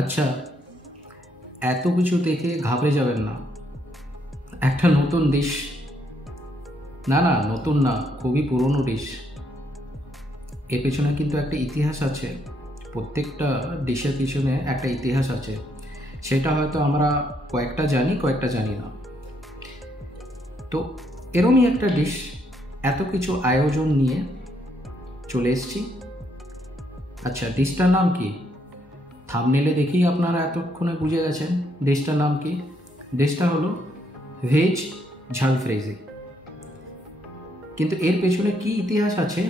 আচ্ছা, এত কিছু দেখে ঘাবড়ে যাবেন না। একটা নতুন ডিশ, না না নতুন না, খুবই পুরনো ডিশ। এর পেছনে কিন্তু একটা ইতিহাস আছে। প্রত্যেকটা ডিশের পিছনে একটা ইতিহাস আছে। সেটা হয়তো আমরা কয়েকটা জানি, কয়েকটা জানি না। তো এরমই একটা ডিশ, এত কিছু আয়োজন নিয়ে চলে এসেছি। আচ্ছা, ডিশটার নাম কি? থাম্বনেলে দেখেই আপনারা এতক্ষণে বুঝে গেছেন ডিশটার নাম কি। ডিশটা হলো ভেজ ঝাল ফ্রাইজি। কিন্তু এর পেছনে কি ইতিহাস আছে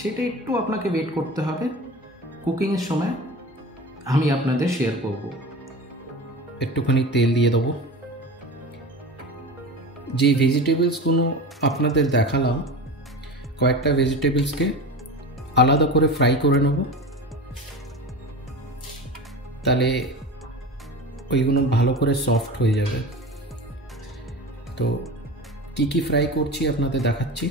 সেটা একটু আপনাকে ওয়েট করতে হবে। কুকিংয়ের সময় আমি আপনাদের শেয়ার করব। একটুখানি তেল দিয়ে দেবো। যে ভেজিটেবলসগুলো আপনাদের দেখালাম, কয়েকটা ভেজিটেবলসকে আলাদা করে ফ্রাই করে নেব, তাহলে ওইগুলো ভালো করে সফট হয়ে যাবে। তো কি কি ফ্রাই করছি আপনাদের দেখাচ্ছি।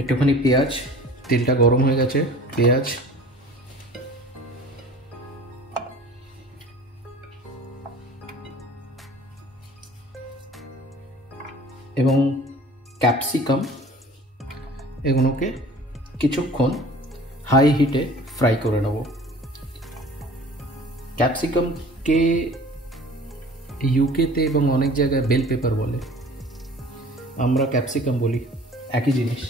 একটুখানি পেঁয়াজ, তেলটা গরম হয়ে গেছে। পেঁয়াজ, এবং ক্যাপসিকাম, এগুলোকে কিছুক্ষণ হাই হিটে ফ্রাই করে নেব। ক্যাপসিকামকে ইউকেতে এবং অনেক জায়গায় বেল পেপার বলে, আমরা ক্যাপসিকাম বলি, একই জিনিস।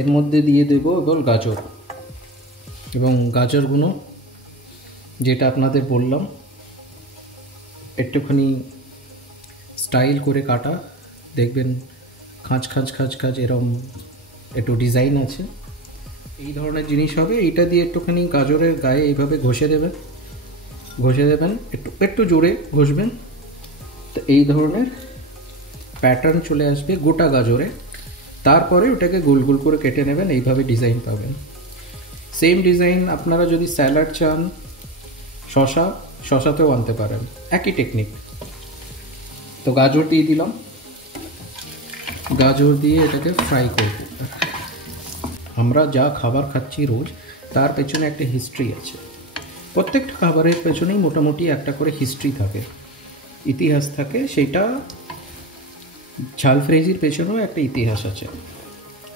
এর মধ্যে দিয়ে দেব এবার গাজর, এবং গাজরগুলো যেটা আপনাদের বললাম একটুখানি স্টাইল করে কাটা, দেখবেন খাঁজ খাঁজ খাঁজ খাঁজ এরম একটু ডিজাইন আছে, এই ধরনের জিনিস হবে। এইটা দিয়ে একটুখানি গাজরের গায়ে এইভাবে ঘষে দেবেন, একটু একটু জোরে ঘষবেন, তো এই ধরনের প্যাটার্ন চলে আসবে গোটা গাজরে। তারপরে ওটাকে গোল গোল করে কেটে নেবেন, এইভাবে ডিজাইন পাবেন। সেম ডিজাইন আপনারা যদি স্যালাড চান, শশাতেও আনতে পারেন, একই টেকনিক। তো গাজর দিয়ে দিলাম, গাজর দিয়ে এটাকে ফ্রাই করব। আমরা যা খাবার খাচ্ছি রোজ, তার পেছনে একটা হিস্ট্রি আছে। প্রত্যেকটা খাবারের পেছনেই মোটামুটি একটা করে হিস্ট্রি থাকে, ইতিহাস থাকে। সেটা ঝাল ফ্রাইজির পেছনেও একটা ইতিহাস আছে,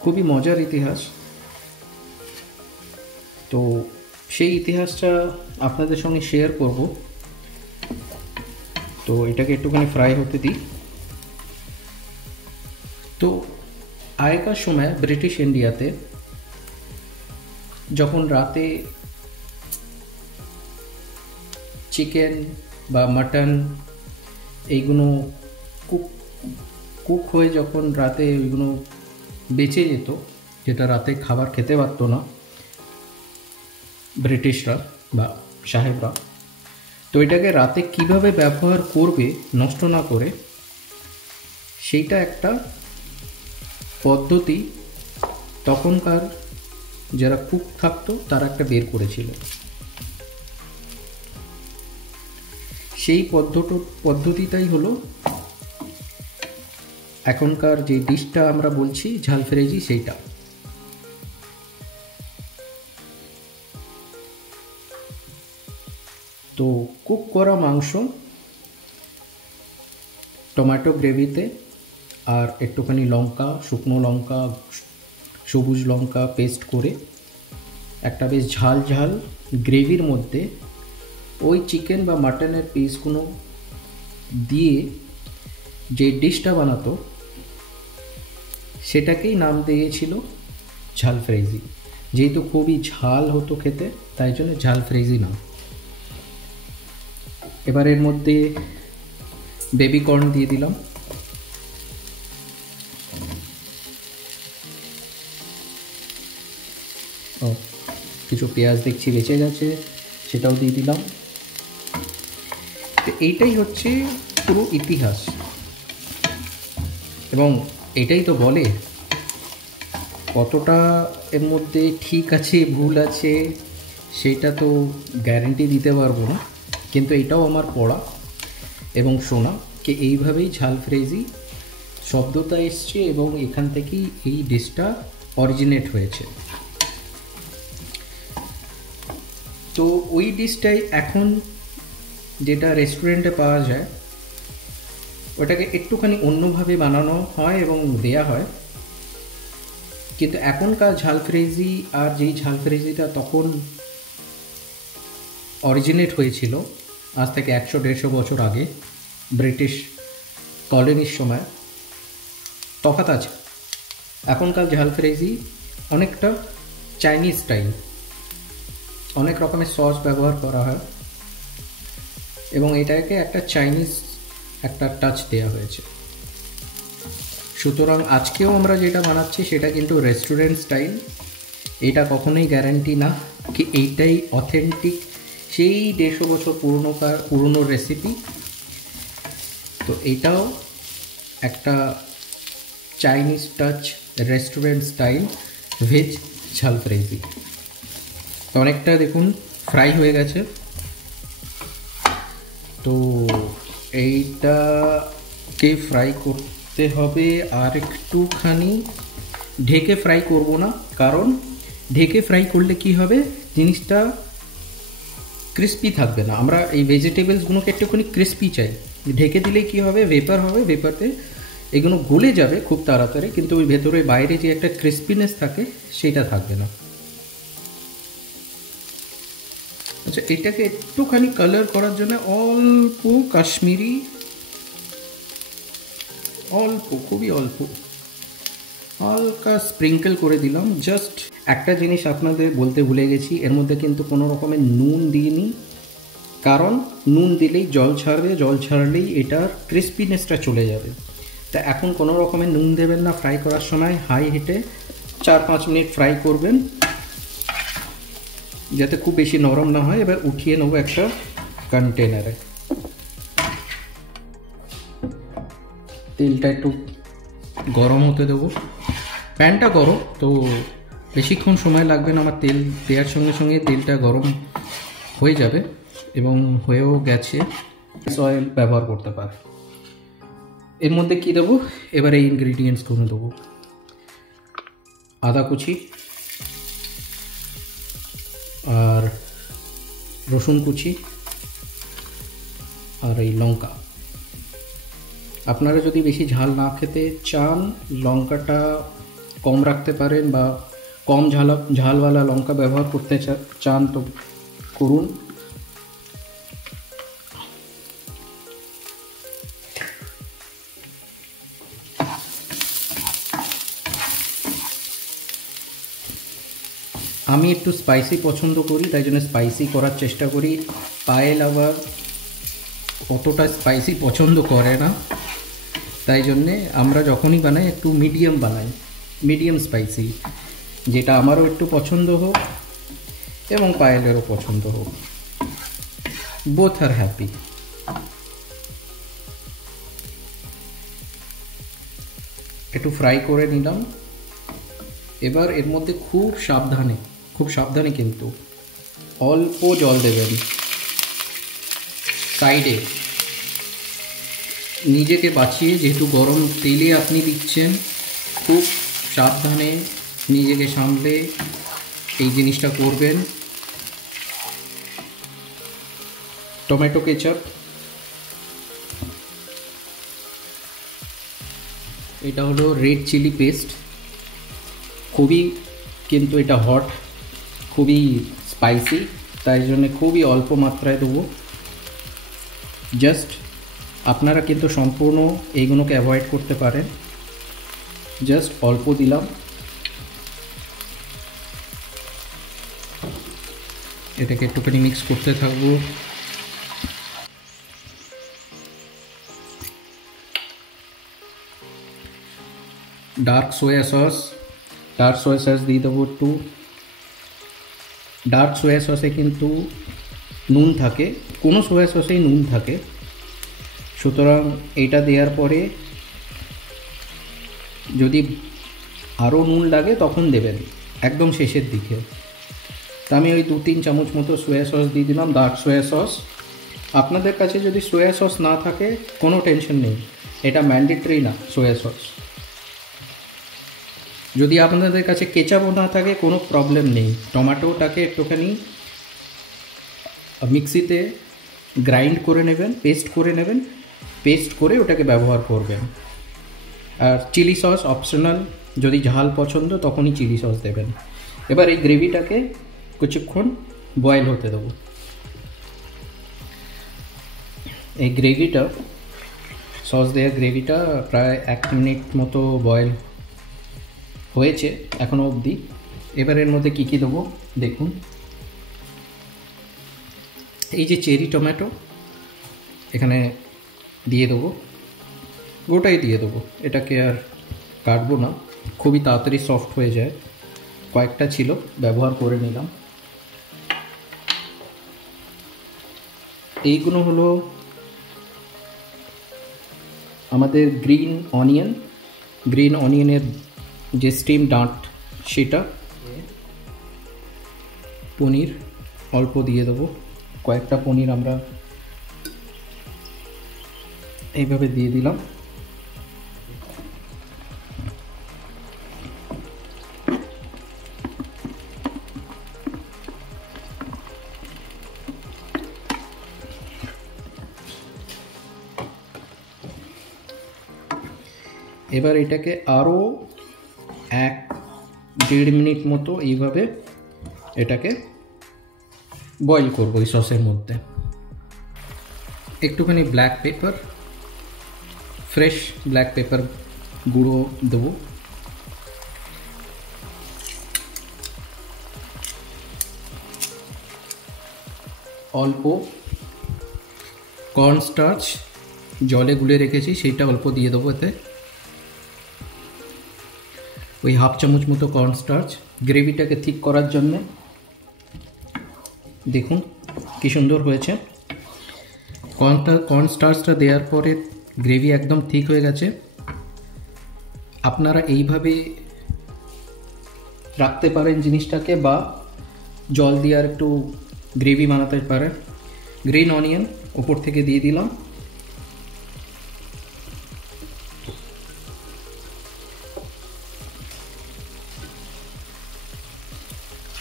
খুবই মজার ইতিহাস। তো সেই ইতিহাসটা আপনাদের সঙ্গে শেয়ার করব। তো এটাকে একটুখানি ফ্রাই হতে দিই। তো আগেকার সময় ব্রিটিশ ইন্ডিয়াতে যখন রাতে চিকেন বা মাটন এইগুলো কুক হয়ে যখন রাতে ওইগুলো বেঁচে যেত, যেটা রাতে খাবার খেতে পারতো না ব্রিটিশরা বা সাহেবরা, তো এটাকে রাতে কিভাবে ব্যবহার করবে নষ্ট না করে, সেইটা একটা পদ্ধতি তখনকার যারা কুক থাকতো তারা একটা বের করেছিল। সেই পদ্ধতিটাই হলো এখনকার যে ডিশটা আমরা বলছি ঝাল ফ্রাইজি, সেইটা। তো কুক করা মাংস টমেটো গ্রেভিতে আর একটুখানি লঙ্কা, শুকনো লঙ্কা, সবুজ লঙ্কা পেস্ট করে একটা বেশ ঝাল ঝাল গ্রেভির মধ্যে ওই চিকেন বা মাটনের পিসগুলো দিয়ে যে ডিশটা বানাতো, সেটাকেই নাম দিয়েছিল ঝাল ফ্রাইজি। যেহেতু খুবই ঝাল হতো খেতে, তাই জন্য ঝাল ফ্রাইজি নাম। এবার এর মধ্যে বেবি কর্ন দিয়ে দিলাম, ও কিছু পেঁয়াজ দেখছি বেঁচে গেছে, সেটাও দিয়ে দিলাম। তো এইটাই হচ্ছে পুরো ইতিহাস, এবং এটাই তো বলে কতটা এর মধ্যে ঠিক আছে ভুল আছে সেটা তো গ্যারেন্টি দিতে পারবো না, কিন্তু এটাও আমার পড়া এবং শোনা। কি এইভাবেই ঝালফ্রেজি শব্দটা এসছে এবং এখান থেকেই এই ডিশটা অরিজিনেট হয়েছে। তো ওই ডিশটাই এখন যেটা রেস্টুরেন্টে পাওয়া যায় ওটাকে একটুখানি অন্যভাবে বানানো হয় এবং দেয়া হয়। কিন্তু এখনকার ঝালফ্রেজি আর যেই ঝালফ্রেজিটা তখন অরিজিনেট হয়েছিল আজ থেকে 100-150 বছর আগে ব্রিটিশ কলোনির সময়, তফাৎ আছে। এখনকার ঝালফ্রেজি অনেকটা চাইনিজ স্টাইল, অনেক রকমের সস ব্যবহার করা হয় এবং এটাকে একটা চাইনিজ একটা টাচ দেওয়া হয়েছে। সুতরাং আজকেও আমরা যেটা বানাচ্ছি সেটা কিন্তু রেস্টুরেন্ট স্টাইল। এটা কখনোই গ্যারান্টি না কি এইটাই অথেন্টিক সেই 150 বছর পুরনো রেসিপি। তো এটাও একটা Chinese touch restaurant style veg jalfrezi. তো অনেকটা দেখুন ফ্রাই হয়ে গেছে। তো এইটাকে ফ্রাই করতে হবে আর একটুখানি, ঢেকে ফ্রাই করব না, কারণ ঢেকে ফ্রাই করলে কি হবে জিনিসটা ক্রিস্পি থাকবে না। আমরা এই ভেজিটেবলসগুলোকে একটুখানি ক্রিস্পি চাই। ঢেকে দিলে কি হবে, ভেপার হবে, ভেপারতে এগুলো গলে যাবে খুব তাড়াতাড়ি, কিন্তু ওই ভেতরে বাইরে যে একটা ক্রিস্পিনেস থাকে সেটা থাকবে না। আচ্ছা, এটাকে একটুখানি কালার করার জন্য অল্প কাশ্মীরি, অল্প, খুবই অল্প, হালকা স্প্রিঙ্কেল করে দিলাম। জাস্ট একটা জিনিস আপনাদের বলতে ভুলে গেছি, এর মধ্যে কিন্তু কোনো রকমের নুন দিইনি, কারণ নুন দিলেই জল ছাড়বে, জল ছাড়লেই এটার ক্রিস্পিনেসটা চলে যাবে। তা এখন কোনো রকমের নুন দেবেন না। ফ্রাই করার সময় হাই হিটে 4-5 মিনিট ফ্রাই করবেন যাতে খুব বেশি নরম না হয়। এবার উঠিয়ে নেবো একটা কন্টেনারে। তেলটা একটু গরম হতে দেবো। প্যানটা গরম, তো বেশিক্ষণ সময় লাগবে না। আমার তেল দেওয়ার সঙ্গে সঙ্গে তেলটা গরম হয়ে যাবে এবং হয়েও গেছে। অয়েল ব্যবহার করতে পারে। এর মধ্যে কি দেবো, এবার এই ইনগ্রিডিয়েন্টসগুলো দেবো। আদা কুচি আর রসুন কুচি আর এই লঙ্কা। আপনারা যদি বেশি ঝাল না খেতে চান লঙ্কাটা কম রাখতে পারেন, বা কম ঝালওয়ালা লঙ্কা ব্যবহার করতে চান তো করুন। আমি একটু স্পাইসি পছন্দ করি, তাই জন্য স্পাইসি করার চেষ্টা করি। পায়েল আবার অতটা স্পাইসি পছন্দ করে না, তাই জন্যে আমরা যখনই বানাই একটু মিডিয়াম বানাই, মিডিয়াম স্পাইসি, যেটা আমারও একটু পছন্দ হোক এবং পায়েলেরও পছন্দ হোক। বোথ আর হ্যাপি। একটু ফ্রাই করে নিলাম। এবার এর মধ্যে খুব সাবধানে কিন্তু অল্প জল দেবেন। সাইডে নিজেকে বাঁচিয়ে, যেহেতু গরম তেলে আপনি দিচ্ছেন, খুব সাবধানে নিজেকে সামলে এই জিনিসটা করবেন। টমেটো কেচাপ, এটা হলো রেড চিলি পেস্ট। খুবই কিন্তু এটা হট, খুবই স্পাইসি, তাই জন্য খুবই অল্প মাত্রায় দেবো। জাস্ট আপনারা কিন্তু সম্পূর্ণ এইগুলোকে অ্যাভয়েড করতে পারেন। জাস্ট অল্প দিলাম। এটাকে একটুখানি মিক্স করতে থাকবো। ডার্ক সোয়া সস দিয়ে দেবো একটু। ডার্ক সোয়া সসে কিন্তু নুন থাকে, কোনো সোয়া সসেই নুন থাকে, সুতরাং এইটা দেওয়ার পরে যদি আরও নুন লাগে তখন দেবেন একদম শেষের দিকে। তা আমি ওই 2-3 চামচ মতো সোয়া সস দিয়ে দিলাম, ডার্ক সোয়া সস। আপনাদের কাছে যদি সোয়া সস না থাকে কোনো টেনশন নেই, এটা ম্যান্ডেটরি না সোয়া সস। যদি আপনাদের কাছে কেচাপও না থাকে কোনো প্রবলেম নেই, টমেটোটাকে একটুখানি মিক্সিতে গ্রাইন্ড করে নেবেন, পেস্ট করে নেবেন, পেস্ট করে ওটাকে ব্যবহার করবেন। আর চিলি সস অপশনাল, যদি ঝাল পছন্দ তখনই চিলি সস দেবেন। এবার এই গ্রেভিটাকে কিছুক্ষণ বয়েল হতে দেবো। এই গ্রেভিটা, সস দেওয়া গ্রেভিটা প্রায় 1 মিনিট মতো বয়েল হয়েছে এখনও অবধি। এবার এর মধ্যে কী কী দেবো দেখুন। এই যে চেরি টমেটো এখানে দিয়ে দেবো, গোটাই দিয়ে দেবো, এটাকে আর কাটবো না, খুবই তাড়াতাড়ি সফট হয়ে যায়। কয়েকটা ছিল ব্যবহার করে নিলাম। এইগুলো হলো আমাদের গ্রিন অনিয়নের যে স্টিম ডাঁট সেটা। পনির অল্প দিয়ে দেবো, কয়েকটা পনির আমরা এইভাবে দিয়ে দিলাম। এবার এটাকে আরও 1-1.5 মিনিট মতো এইভাবে এটাকে বয়েল করবো এই সসের মধ্যে। একটুখানি black pepper, fresh black pepper গুঁড়ো দেবো, অল্প কর্নস্টার্চ জলে গুলে রেখেছি সেইটা অল্প দিয়ে দেবো এতে, ওই 1/2 চামচ মতো কর্নস্টার্চ গ্রেভিটাকে ঠিক করার জন্য। দেখুন কি সুন্দর হয়েছে। কর্নস্টার্চটা দেওয়ার পরে গ্রেভি একদম ঠিক হয়ে গেছে। আপনারা এইভাবে রাখতে পারেন জিনিসটাকে, বা জল দিয়ে আর একটু গ্রেভি বানাতে পারেন। গ্রিন অনিয়ন ওপর থেকে দিয়ে দিলাম।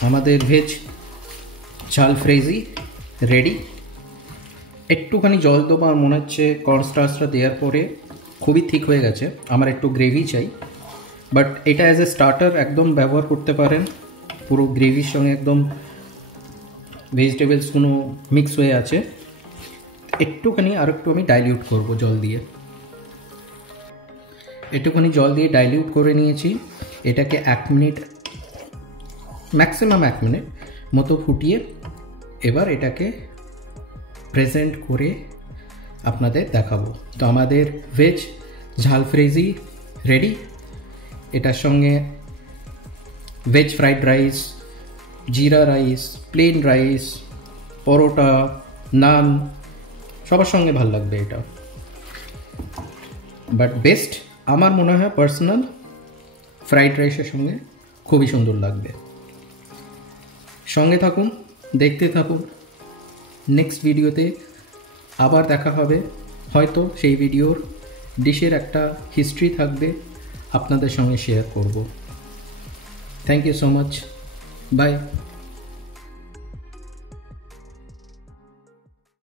আমাদের ভেজ ঝাল ফ্রেজি রেডি। একটুখানি জল দেবো, আমার মনে হচ্ছে কর্নস্টার্চটা দেওয়ার পরে খুবই ঠিক হয়ে গেছে, আমার একটু গ্রেভি চাই। বাট এটা অ্যাজ এ স্টার্টার একদম ব্যবহার করতে পারেন, পুরো গ্রেভির সঙ্গে একদম ভেজিটেবলসগুলো মিক্স হয়ে আছে। একটুখানি আর একটু আমি ডাইলিউট করব জল দিয়ে, একটুখানি জল দিয়ে ডাইলিউট করে নিয়েছি। এটাকে 1 মিনিট, ম্যাক্সিমাম 1 মিনিট মতো ফুটিয়ে এবার এটাকে প্রেজেন্ট করে আপনাদের দেখাবো। তো আমাদের ভেজ ঝাল ফ্রেজি রেডি। এটার সঙ্গে ভেজ ফ্রাইড রাইস, জিরা রাইস, প্লেন রাইস, পরোটা, নান, সবার সঙ্গে ভালো লাগবে এটা। বাট বেস্ট আমার মনে হয় পার্সোনাল ফ্রাইড রাইসের সঙ্গে খুবই সুন্দর লাগবে। সঙ্গে থাকুন, দেখতে থাকুন। নেক্সট ভিডিওতে আবার দেখা হবে, হয়তো সেই ভিডিওর ডিশের একটা হিস্ট্রি থাকবে, আপনাদের সঙ্গে শেয়ার করব। Thank you so much, by.